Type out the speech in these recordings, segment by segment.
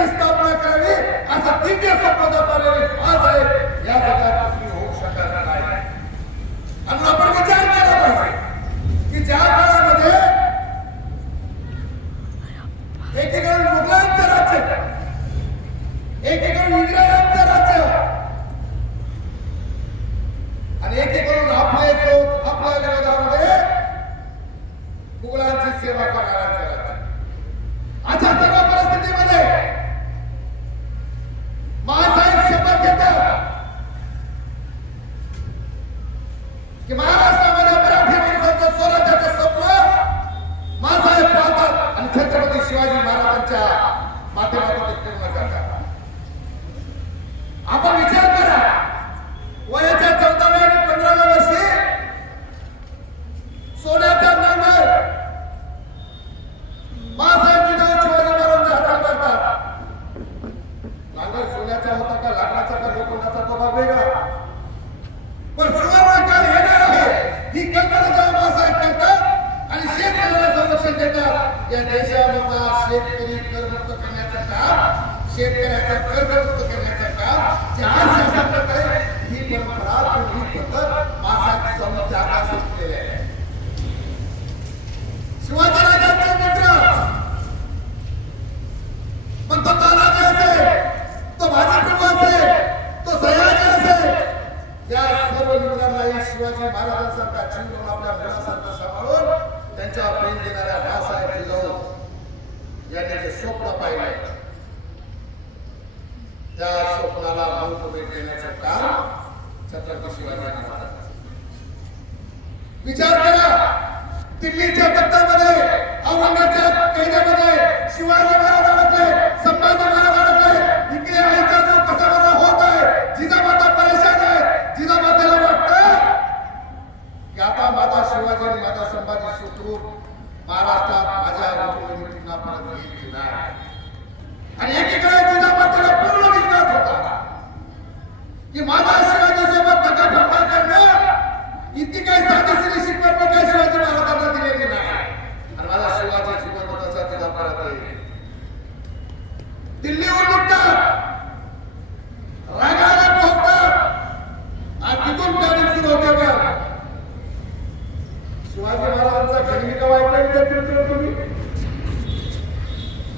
स्वराज्याची स्थापना करावी असं दिव्य स्वप्न दाखवलेले बाळासाहेब या जगात दुसरी होऊ शकत नाही. आणि आपण विचार केला पाहिजे की ज्या काळामध्ये एकीकडे मुघलांचं राज्य, एकीकडे इंग्रजांचं राज्य आणि एकीकडून आपले लोक आपल्या विरोधामध्ये मुघलांची सेवा करणाऱ्यांचं राज्य. अशा सर्व परिस्थितीमध्ये महासाहेब शपथ घेतात की महाराष्ट्रामध्ये मराठी माणसाचं स्वराज्याचं स्वप्न महासाहेब पाहतात आणि छत्रपती शिवाजी महाराजांच्या माध्यमातून ते पूर्ण करतात. आपण विचार करा, वयाच्या 14व्या आणि 15व्या वर्षी सोन्याचा नांगर महासाहेब जिजाऊ शिवाजी महाराजांच्या हातात करतात. नांगर सोन्याचा होता का लाकडाचा का लोखंडाचा तो भाग वेगळा, पण सुवर्णकाळ येणार आहे ही कल्पना जेव्हा महासाहेब करतात आणि शेतकऱ्याला संरक्षण देतात. या देशामधला शेतकरी कर्जमुक्त करण्याचं काम, शेतकऱ्याचं कर्जमुक्त करण्याचं काम ज्या शासन करते ही परंपरा ही पद्धत महासाहेब स्वामी त्यागा सुटलेली आहे. शिवाजी राजांचे मित्र पण तो तानाजी असेल, तो भाजीप्रभू असेल, तो सयाजी असेल, या सर्व मित्रांनाही शिवाजी महाराजांसारखा जीव लावून आपल्या मुलासारखं सांभाळून त्यांच्या प्रेम देणाऱ्या बाळासाहेब जिजाऊ यांनी जे स्वप्न पाहिलं त्या स्वप्नाला मूर्तरूप देण्याचं काम छत्रपती शिवाजी महाराज. विचार करा, दिल्लीच्या तख्तामध्ये, औरंगाबादच्या कैद्यामध्ये शिवाजी महाराज अडकले, संभाजी महाराज अडकले. इकडे आईचा जो कसा कसा होत आहे, जिजामाता परेशान आहे. जिजामातेला वाटतं की आता माझा शिवाजी आणि माझा संभाजी सुखरूप महाराष्ट्रात माझ्या ऋतूमध्ये पुन्हा परत येईल की नाही. आणि एकीकडे जिजामातेला पूर्ण विश्वास होता की माझा शिवाजी सोबत दगाफटका करणं इतकी काही साधेसिरी शिकवण काय शिवाजी महाराजांना दिलेली नाही. आणि माझा शिवाजी जिवंत तसा तिला परत येईल. दिल्लीहून निघतात, रायगडाला पोहोचतात आणि तिथून प्लॅनिंग सुरू होते. बघ शिवाजी महाराजांचा खंडणी केव्हा ऐकला तुम्ही?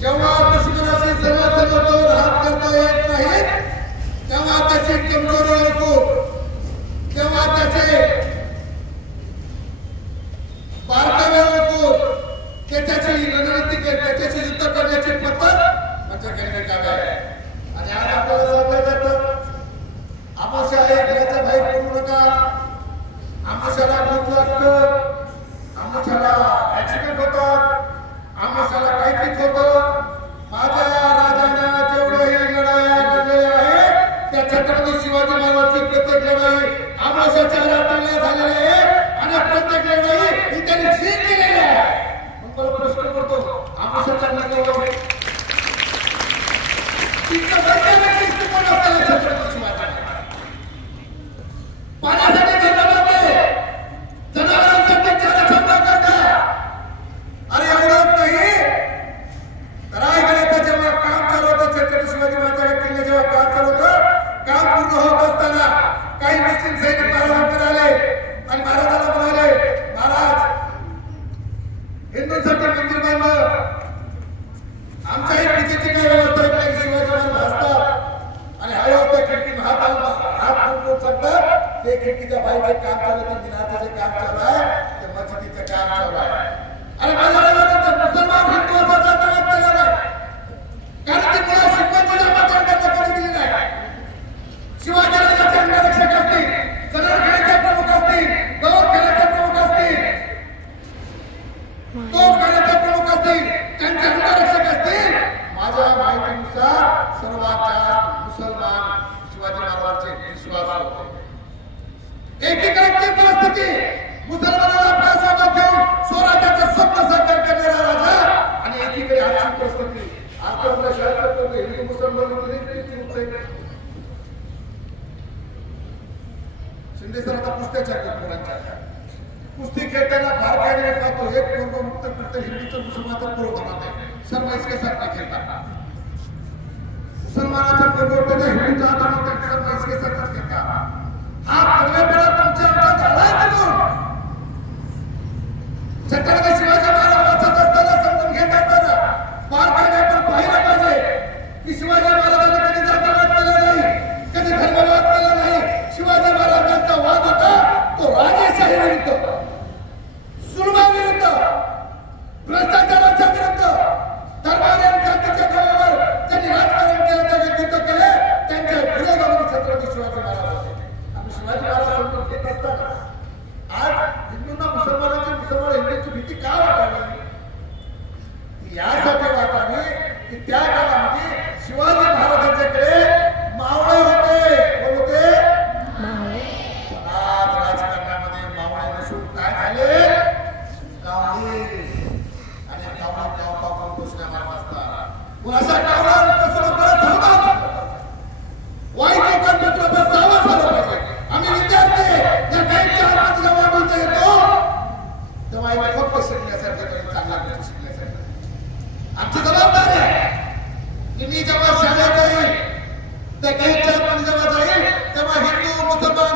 जेव्हा दुश्मनाशी समोर हात करता येत नाही तेव्हा त्याची कमजोरी होतो, तेव्हा त्याचे बारकावे होतो, त्याच्याची रणनीती, त्याच्याशी युद्ध करण्याची पद्धत म्हणजे खंडणी आहे. आणि आज आपल्याला सांगलं जातं आमोशा आहे, घराच्या बाहेर पडू नका, आमोशाला भूक लागतं, आमोशाला ऍक्सिडेंट होतात, आमोशाला काहीच होतं. माझ्या राजाने जेवढ्याही लढाया लढलेल्या आहेत त्या छत्रपती शिवाजी महाराजांची प्रत्येक लढाई आमोशाच्या रात्रीला झालेली आहे आणि प्रत्येक लढाई ही त्यांनी जिंकलेली आहे. मग मला प्रश्न पडतो, आमोशाच्या लढाईवर इतकं वैज्ञानिक दृष्टिकोन असलेला छत्रपती शिवाजी पाण्यासाठी जनावरांसाठी चारा छंद करता. अरे एवढं नाही, रायगडाचं जेव्हा काम चालू होतं, छत्रपती शिवाजी महाराजांच्या किल्ले जेव्हा काम चालू होतं, काम पूर्ण होत असताना काही मुस्लिम सैनिक महाराजांकडे आले आणि महाराजांना म्हणाले, महाराज हिंदूंसाठी मंदिर बांधलं, आमच्याही पूजेची काही व्यवस्था नाही. शिवाजी महाराज हसतात आणि हळूहळू खिडकीतून हात मुंबून सांगतात ते खिडकीच्या बाहेरचे काम चालू आहे, मिनारचं जे काम चालू आहे ते मस्जिदीचं काम चालू आहे. आणि माझ्या राजानंतर मुसलमान हिंदू असा जाता केला नाही, कारण ती मुला शिकवायची जमात कधी दिली नाही. शिवाजी राजाचे अंगरक्षक असतील, जनावरांचे प्रमुख असतील, दवाखान्याचे प्रमुख असतील, तोफखान्याचे प्रमुख असतील, त्यांचे अंगरक्षक असतील, माझ्या माहितीनुसार सर्वात जास्त मुसलमान शिवाजी महाराजांचे विश्वास होते. एकीकडे ती परिस्थिती, मुसलमानाला आपल्या सोबत घेऊन स्वराज्याचं स्वप्न साकार करणारा राजा, आणि एकीकडे आजची परिस्थिती आपल्या शहरात हिंदू मुसलमान शिंदे सर आता कुस्त्याच्या पोरांच्या कुस्ती खेळताना बारकाईने पाहतो, एक पूर्व मुक्त करते हिंदूचं मुसलमानचं पूर्व बनत आहे, सर्व इसके साथ खेळतात. मुसलमानाच्या प्रगोटने हिंदूचा आत्मा त्यांचा पैसे सतत घेता हा कडवेपणा तुमच्या आमच्या झाला कुठून? छत्रपती शिवाजी महाराज वाचत असताना समजून घेत असताना बारकाईने आपण पाहिलं पाहिजे की शिवाजी महाराजांनी कधी जातीवाद केला नाही, कधी धर्मवाद केला नाही. शिवाजी महाराजांचा वाद होता तो राजेशाही विरुद्ध, सुलभाविरुद्ध, भ्रष्टाचाराच्या विरुद्ध, धर्माने जातीच्या नावावर ज्यांनी राजकारण केलं त्या व्यक्तित्व केले त्यांच्या विरोधामध्ये छत्रपती शिवाजी महाराज होते. आम्ही शिवाजी महाराज समजून घेत असताना आज हिंदूंना मुसलमान हिंदूंची भीती का वाटावी? यासाठी वाटावी की त्या काळामध्ये शिवाजी महाराजांच्याकडे मावळे होते. कोण होते? आज राजकारणामध्ये मावळे नसून काय झाले? कावळे आणि कावळे गाव पाकून घोषणा मारत असतात. कुणाचा कावळा कसं परत होतात वाईट लोकांपासून आपण सावध झालं पाहिजे. आम्ही विद्यार्थी या बँकच्या आतमध्ये जेव्हा आम्ही येतो तेव्हा आम्ही फक्त शिकण्यासाठी तरी चांगला गोष्टी शिकण्यासाठी आमची जबाबदारी आहे की मी जेव्हा शाळेत जाईल त्या बँकच्या आतमध्ये जेव्हा जाईल तेव्हा हिंदू मुसलमान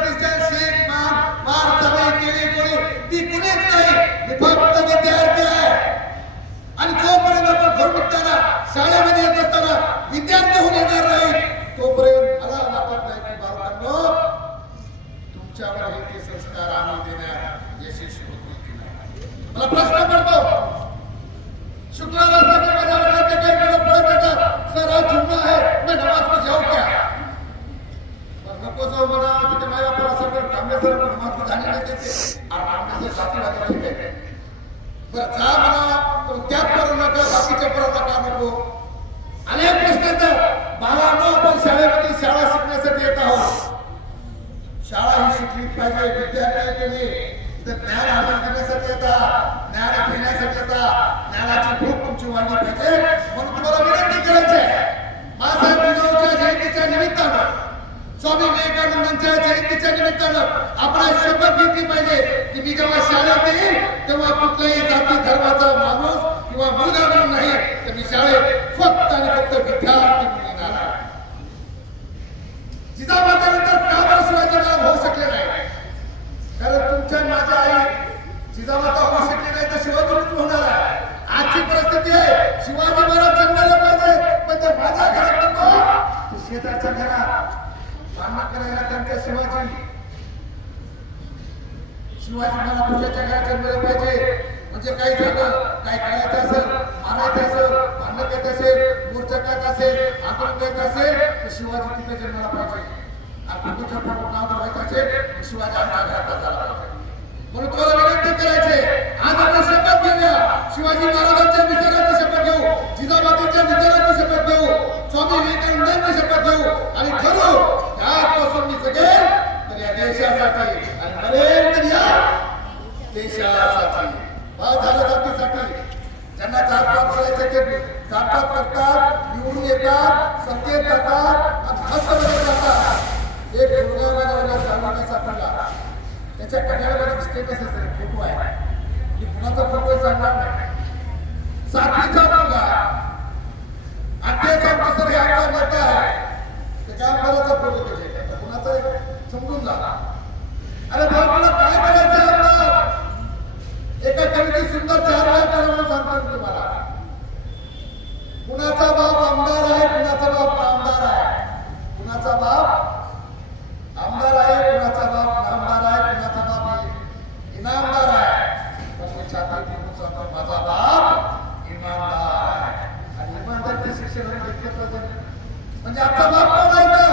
ख्रिश्चन शीख मार केली कोणी ती कुणीच नाही. मी फक्त विद्यार्थी आहे आणि जोपर्यंत आपण घरमुक्ताना शाळेमध्ये येत असताना विद्यार्थी होऊन येणार नाही तोपर्यंत मला वाटत नाही की बालकांनो तुमच्यावर हे संस्कार आम्ही देण्यात यशस्वी होतील की नाही. मला प्रश्न पडतो शुक्रवार सके माझ्या वडिलांचे काही मुलं पडत येतात सर आज जुम्मा है मैं नमाज को जाऊं क्या? पर नको जाऊ म्हणा तिथे माझ्या परासर कामले सर नमाज को जाने नाही देते और कामले सर जातीवादी होते बरं जा म्हणा तो त्याग करू नका बाकीच्या पराला का नको. अनेक प्रश्न तर बाळांनो आपण शाळेमध्ये शाळा शिकण्यासाठी येत आहोत. शाळा ही शिकली पाहिजे. विद्यार्थ्यांनी ज्ञान अर्जन करण्यासाठी येतात, ज्ञान घेण्यासाठी येतात. ज्ञानाची भूक तुमची वाढली पाहिजे म्हणून तुम्हाला विनंती करायची आहे. मासाहेब जिजाऊच्या जयंतीच्या निमित्तानं स्वामी विवेकानंदांच्या जयंतीच्या निमित्तानं आपण शपथ घेतली पाहिजे की मी जेव्हा शाळेत येईल तेव्हा कुठल्याही जाती धर्माचा माणूस किंवा मुलगा म्हणून नाही तर मी शाळेत फक्त आणि फक्त विद्यार्थी म्हणून येणार आहे. जिजामातानंतर का बरं शिवाजी महाराज होऊ शकले नाही? कारण तुमच्या माझ्या आई जिजामाता होऊ शकली नाही तर शिवाजी म्हणून होणार आहे. आजची परिस्थिती आहे शिवाजी महाराज जन्माला पाहिजे पण ते माझ्या घरात नको शेजारच्या घरात मान्य करायला त्यांच्या शिवाजी महाराजांच्या घरात जन्माला पाहिजे. म्हणजे काही झालं काय करायचं असेल मारायचं असेल भांडण घेत असेल मोर्चा करत असेल आंदोलन करत असेल तर शिवाजी तिथे जन्माला पाहिजे. आणि तुमच्या फोटो नाव ठेवायचं असेल शिवाजी आमच्या घरात झाला पाहिजे. म्हणून तुम्हाला विनंती करायचे आज आपण शपथ घेऊया. शिवाजी महाराजांच्या विचारांची शपथ घेऊ, जिजामातांच्या विचारांची शपथ घेऊ, स्वामी विवेकानंदांची शपथ घेऊ आणि ठरवू त्यापासून मी जगेल तर या देशासाठी आणि मरेल तर या देशासाठी. झालं जातीसाठी ज्यांना जातपात करायचे ते जातपात करतात, निवडून येतात, सत्तेत जातात आणि हस्तमध्ये जातात. एक मुलगा सांगण्याचा त्याच्या कन्यामध्ये स्टेटस असेल फोटो आहे की कुणाचा फोटो सांगणार नाही. सातवीचा मुलगा अठ्ठेचाळीस सर हे आमचा नेता आहे त्याच्या आमदाराचा फोटो त्याचे कुणाचा समजून जा. अरे भाऊ काय करायचं आमदार? एका कवितेत सुंदर 4 वेळा सांगतो तुम्हाला. कुणाचा बाप आमदार आहे, कुणाचा बाप आमदार आहे, कुणाचा बाप आमदार आहे, कुणाचा बाप नामदार आहे, कुणाचा बाप इनामदार आहे. पण मी छाती म्हणून सांगतो माझा बाप इमानदार आहे. आणि इमानदारचे शिक्षण घेतलं पाहिजे. म्हणजे आमचा बाप कोण आहे तर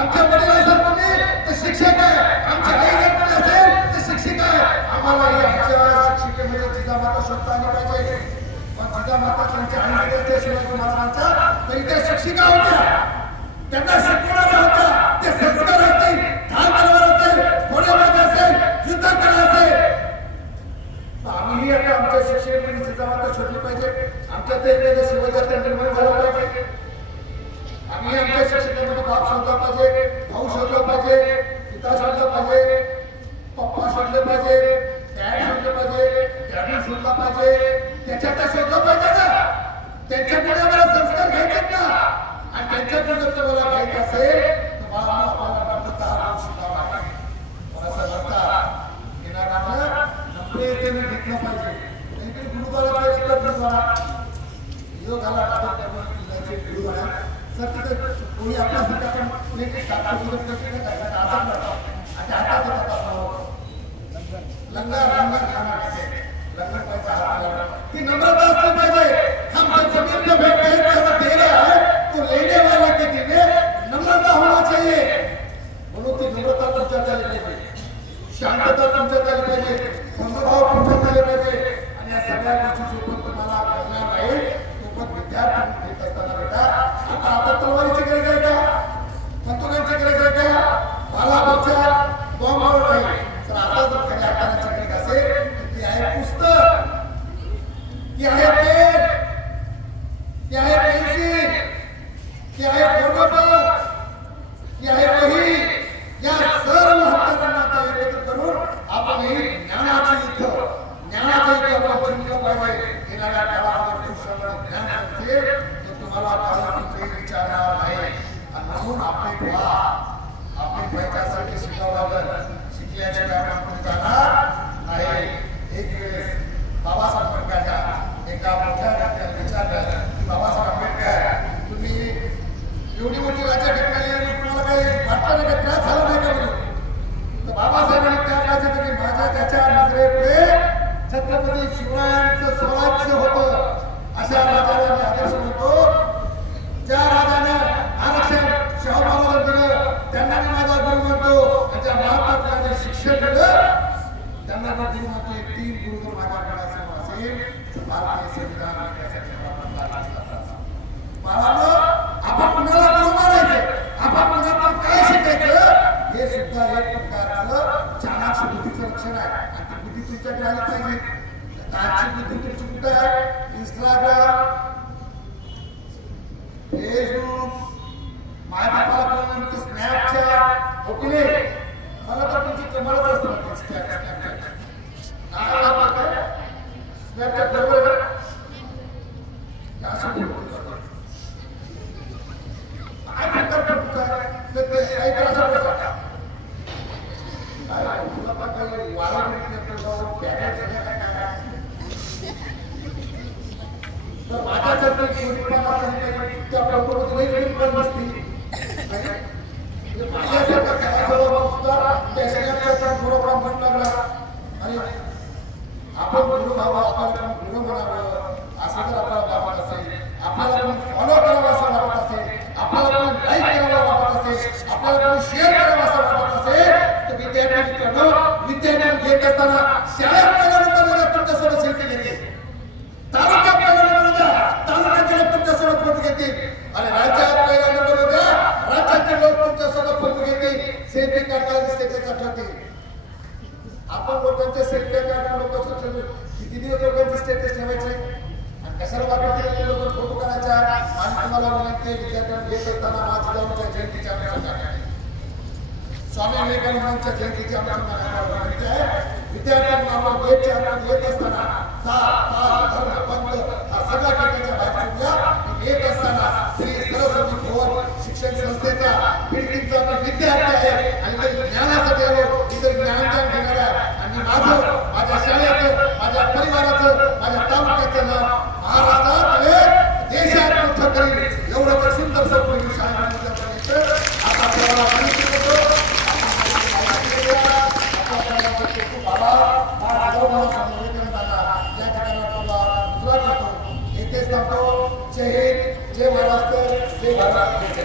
आमच्या वडील असेल कोणी तर शिक्षक आहे, आमची आई जर कोणी असेल तर शिक्षिका आहे. आम्हाला आमच्या शिक्षिकेमध्ये जिजामाता शब्द आली पाहिजे. पण जिजामाता त्यांच्या आई होत्या शिवाजी महाराजांच्या तरी त्या शिक्षिका होत्या, त्यांना शिकवणाऱ्या होत्या. ते संस्कार असतील, ठाण मानवर असेल, घोडेबाज असेल, युद्ध कला असेल. आम्हीही आता आमच्या शिक्षेमध्ये जिजामाता शोधली पाहिजे. आमच्या ते एखाद्या शिवाजी निर्माण झाला पाहिजे. आम्ही आमच्या शिक्षकांमध्ये बाप शोधला पाहिजे, भाऊ शोधला पाहिजे, पिता शोधला पाहिजे, पप्पा शोधले पाहिजे, डॅड शोधले पाहिजे, डॅडी शोधला पाहिजे. त्याच्यात शोधलं पाहिजे ना. त्यांच्याकडे आम्हाला संस्कार घ्यायचे ना. आणि त्यांच्याकडून जर तुम्हाला घ्यायचं असेल तर आपल्याला नम्रता शिकावं लागेल. मला असं वाटतं येणाऱ्यांना नम्रतेने घेतलं पाहिजे. काहीतरी गुरुद्वारा योगाला आदर करण्याचे गुरुद्वारा सर तिथे कोणी आपल्यासाठी आपण एक आसन करतो आणि हातात येतात लंगर लंगर लंगर पैसा ती नम्रता असली पाहिजे. हम जब जमीन पे बैठते हैं पैसा दे रहा है तो लेने वाले के दिल में नम्रता होना चाहिए. म्हणून ती नम्रता तुमच्यात आली पाहिजे, शांतता तुमच्यात आली पाहिजे, समभाव तुमच्यात आले पाहिजे. आणि या सगळ्या गोष्टी जो तुम्हाला कळणार नाही तो पण विद्यार्थी घेत असताना बेटा आता तलवारीची गरज आहे का, बंदुकांची गरज आहे का, भालाबाच्या बॉम्बवर नाही. तर आता जर खऱ्या अर्थाची गरज असेल तर ती आहे पुस्तक, ती आहे पेन, ती आहे पेन्सिल, ती आहे फोटोपट, ती आहे वही. या सर्व हत्यारांना आता एकत्र करून आपण ही ज्ञानाचं युद्ध आपण जिंकलं पाहिजे. येणाऱ्या काळामध्ये पुरुषांना ज्ञान असेल तर तुम्हाला काही विचारणार नाही. आणि म्हणून आपले पैशासाठी शिकावं लागेल, शिकल्याशिवाय आपण जाणार नाही. एक वेळेस बाबासाहेब आंबेडकरांना एका मोठ्या व्यक्तीने विचारलं की बाबासाहेब आंबेडकर तुम्ही एवढी मोठी राज्यघटना लिहिली तुम्हाला काही वाटतं नाही का, त्रास झाला नाही का म्हणून. तर बाबासाहेबांनी त्या काळात की माझ्या त्याच्या नजरेपुढे छत्रपती शिवरायांचं स्वराज्य होतं. अशा राजाला मी आदर्श म्हणतो. ज्या राजानं आरक्षण शाहू महाराजांना दिलं त्यांना मी माझा गुरु म्हणतो. आणि ज्या महात्मा फुलेंनी शिक्षण दिलं त्यांना मी गुरु म्हणतो. तीन गुरु जर माझ्याकडे असेल भारतीय संविधान आपण कुणाला गुरु मानायचं, आपण कुणाला काय शिकायचं हे सुद्धा एक प्रकारचं चाणाक्ष बुद्धीचं लक्षण आहे. आणि ती बुद्धी तुमच्याकडे आली पाहिजे. आजची बुद्धी तुमची कुठं आहे? इंस्टाग्राम, फेसबुक, माझ्या बापाला कोण म्हणते स्नॅपचॅट, हो की नाही? मला तर तुमची कमालच असते स्नॅपचॅट. स्नॅपचॅट बरोबर आहे काय प्रकार काही त्रास होता काय तुला पण काही वाढ तर माझ्यासारखी त्या फोटोमध्ये नसती माझ्यासारखा सुद्धा त्या सगळ्यांचा बरोबर म्हणू लागला. आणि आपण गुरु व्हावं, आपण गुरु म्हणावं असं जर आपल्याला वाटत असेल, आपल्याला पण फॉलो करावं असं वाटत असेल, आपल्याला पण लाईक करावं वाटत असेल, आपल्याला पण शेअर करावं असं वाटत असेल तर विद्यार्थी घेत असताना शाळेत पहिल्यानंतर तुमच्यासोबत सेल्फी घेते, तालुक्यात पहिल्यानंतर तालुक्याचे लोक तुमच्यासोबत फोटो घेतील, आणि राज्यात पहिल्यानंतर राज्याचे लोक तुमच्यासोबत फोटो घेतील, सेल्फी काढताना स्टेटस ठेवतील. आपण लोकांच्या सेल्फी काढून किती दिवस लोकांचे स्टेटस ठेवायचे आणि कशाला वापरते लोक फोटो करायचा. आणि तुम्हाला विनंती विद्यार्थ्यांना घेत असताना महाराजांच्या जयंतीच्या स्वामी विवेकानंदांच्या जयंतीच्या विनंती आहे. विद्यार्थ्यांना गेटच्या येत असताना धर्म पंथ हा सगळ्या ठिकाणच्या बाहेर येत असताना श्री सरस्वती भुवन शिक्षण संस्थेचा खिडकीचा विद्यार्थी आहे आणि ज्ञानासाठी आलो, इतर ज्ञानदान घेणारा. आणि माझ्या शाळेचं, माझ्या परिवाराचं, माझ्या तालुक्याचं नाव महाराष्ट्रात देशात मोठं करेल एवढं तर सुंदर स्वप्न शाळेमध्ये आता आपल्याला जय हिंद, जय महाराष्ट्र, जय भारत.